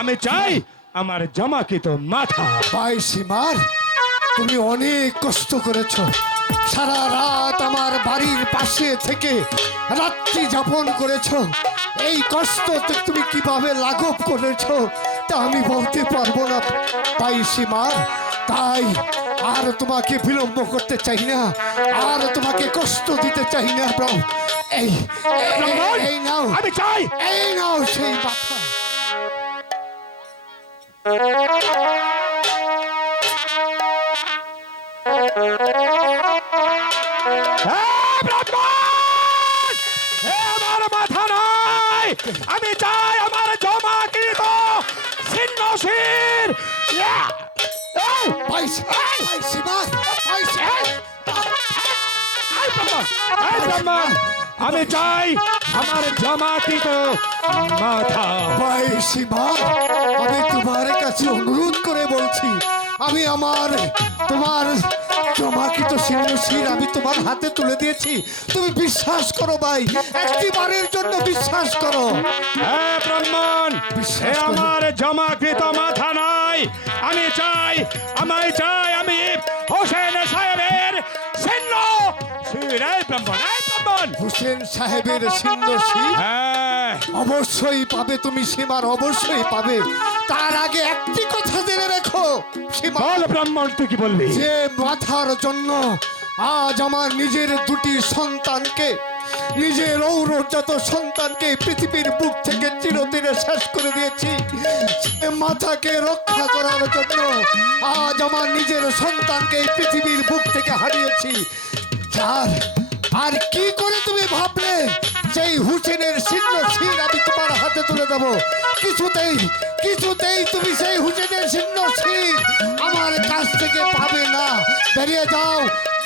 আমি চাই আমার জমাকৃত মাথা। বাইশি মার তুমি অনেক কষ্ট করেছ। সারা রাত আমার বাড়ির পাশে থেকে রাত্রি যাপন করেছ। এই কষ্ট তুমি কীভাবে লাঘব করেছ তা আমি বলতে পারব না। বাইশি মার তাই আর তোমাকে বিলম্ব করতে চাই না। আর তোমাকে কষ্ট দিতে চাই না প্রভু এই এই- নাও আমি চাই এই নাও সেই নয়। আমি চাই আমার জমাকৃত ছিন্ন শির বাইশি মার বাইশি এই ব্রাহ্মণ! এই ব্রাহ্মণ! আমি চাই আমার জমাকৃত মাথা। ভাই শিবা আমি তোমার কাছে অনুরোধ করে বলছি আমি আমার তোমার জমাকৃত শির আমি তোমার হাতে তুলে দিয়েছি। তুমি বিশ্বাস করো ভাই একটি বারের জন্য বিশ্বাস করো। হ্যাঁ ব্রাহ্মণ সে। আমার জমাকৃত মাথা নাই। আমি চাই আমায় চাই আমি হোসেন সাহেবের ছিন্ন ব্রাহ্মণ হুসেন সাহেবের শির হ্যাঁ। অবশ্যই পাবে তুমি সীমার অবশ্যই পাবে। তার আগে একটি কথা জেনে রেখো বল ব্রাহ্মণ তুই কি বললি? যে মাথার জন্য আজ আমার নিজের দুটি সন্তানকে নিজের ঔরজাত সন্তানকে পৃথিবীর বুক থেকে চিরদিনে শেষ করে দিয়েছি মাথাকে রক্ষা করার জন্য আজ আমার নিজের সন্তানকে পৃথিবীর বুক থেকে হারিয়েছি। যার আর কি করে তুমি ভাবলে? সেই হুসেনের ছিন্ন শির আমি তোমার হাতে তুলে দেব। কিছুতেই কিছুতেই তুমি সেই হুসেনের ছিন্ন শির আমার কাছ থেকে পাবে না। বেরিয়ে যাও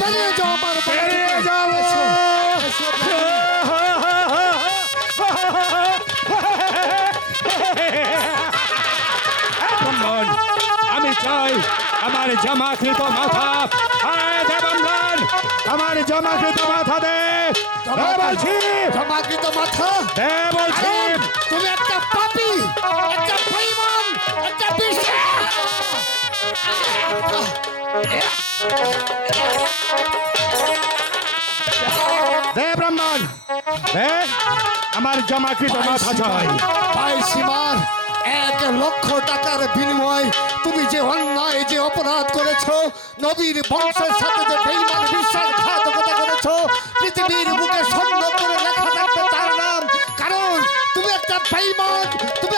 বেরিয়ে যাও আমার বেরিয়ে যাও। আমি চাই আমার জমাকৃত মাথা। আয় দে ব্রাহ্মণ আমার জমাকৃত মাথা দে দে বলছি। জমাকৃত মাথা। দে বলছি। আরে, তুমি একটা পাপি একটা বেঈমান একটা বিশ্বাস দে ব্রাহ্মণ দে আমার জমাকৃত মাথা চাই। ভাই সীমার এক লক্ষ টাকার বিনিময় তুমি যে অন্যায়, যে অপরাধ করেছ, নবীর বংশের সাথে যে বেইমান বিশ্বাসঘাতকতা করেছ, পৃথিবীর বুকে স্বর্ণ করে লেখা থাকবে তার নাম। কারণ তুমি একটা বেইমান, তুমি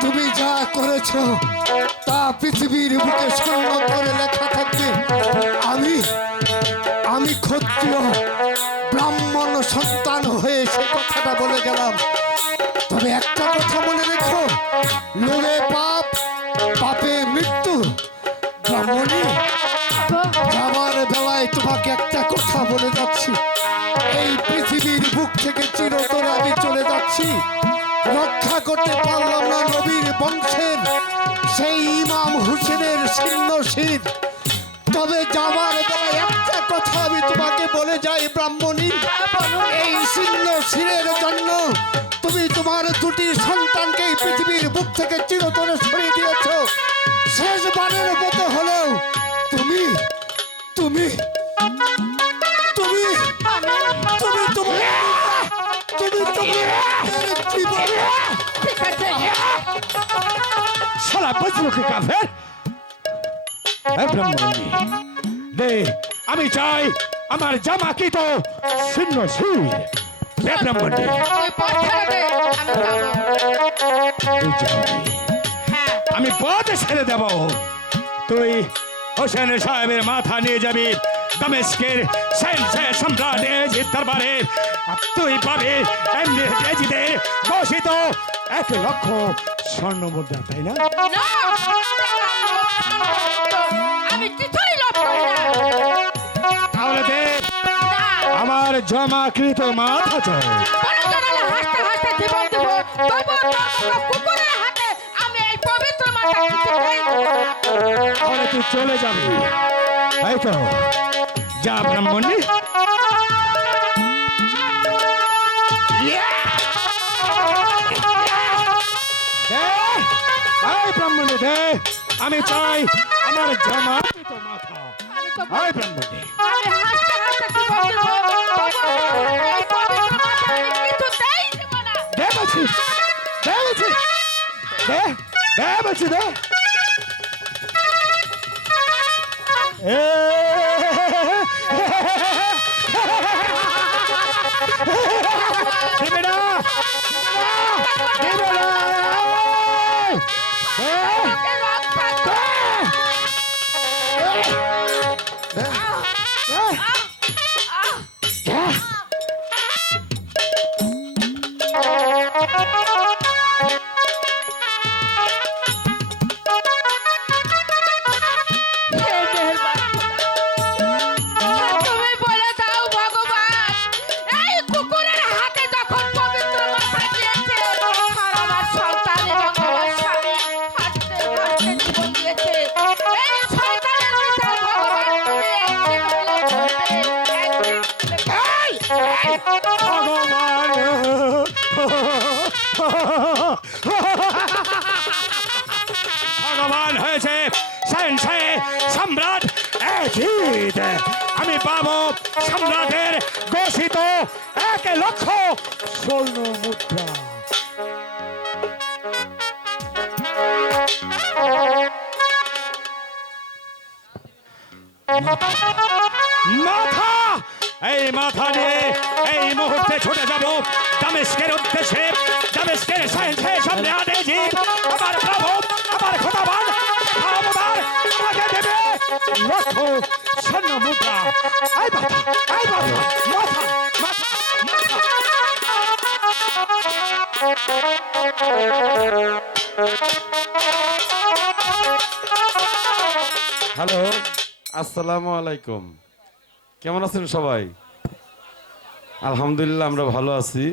তুমি যা করেছ, তা পৃথিবীর করে লেখা ব্রাহ্মণ সন্তান হয়ে সে কথাটা বলে গেলাম। তবে একটা কথা মনে রেখো যাচ্ছি রক্ষা করতে পারলাম না নবীর বংশের, সেই ইমাম হুসেনের ছিন্ন শীত তবে যাবার বেলায় একটা কথা আমি তোমাকে বলে যাই, ব্রাহ্মণী। এই ছিন্ন শিরের জন্য তুমি তোমার দুটি সন্তানকে পৃথিবীর বুক থেকে চিরতরে সরিয়ে দিয়েছ। শেষবারের মতো হলেও তুমি তুমি শালা বজরুকে কাফের ব্রাহ্মণী দে আমি চাই আমার শূন্য ব্রাহ্মণী দে, আমি যাব। এই জামাই, হ্যাঁ আমি পথ ছেড়ে দেব তুই হোসেন সাহেবের মাথা নিয়ে যাবি দামেস্কের সেন্সে সম্রাট এজিদ দরবারে। তুই পাবি ঘোষিত এক লক্ষ স্বর্ণ মুদ্রা তাই না? তাহলে দেখ আমার জমাকৃত মাথা দেব। দেব না। তাহলে তুই চলে যাবি। তাই তো যা ব্রাহ্মণী। দে, এই ব্রাহ্মণী দে আমি চাই আমার জমা। মাথা তো এই ব্রাহ্মণী। আমি হাসতে হাসতে জীবন দেব বলছি ভগবান হয়েছে সম্রাট আমি পাবো সম্রাটের ঘোষিত এক লক্ষ স্বর্ণ মুদ্রা। মাথা! এই মাথা নিয়ে এই মুহূর্তে ছুটে যাব দামেস্কের উদ্দেশ্যে। হ্যালো আসসালামু আলাইকুম কেমন আছেন সবাই? আলহামদুলিল্লাহ আমরা ভালো আছি।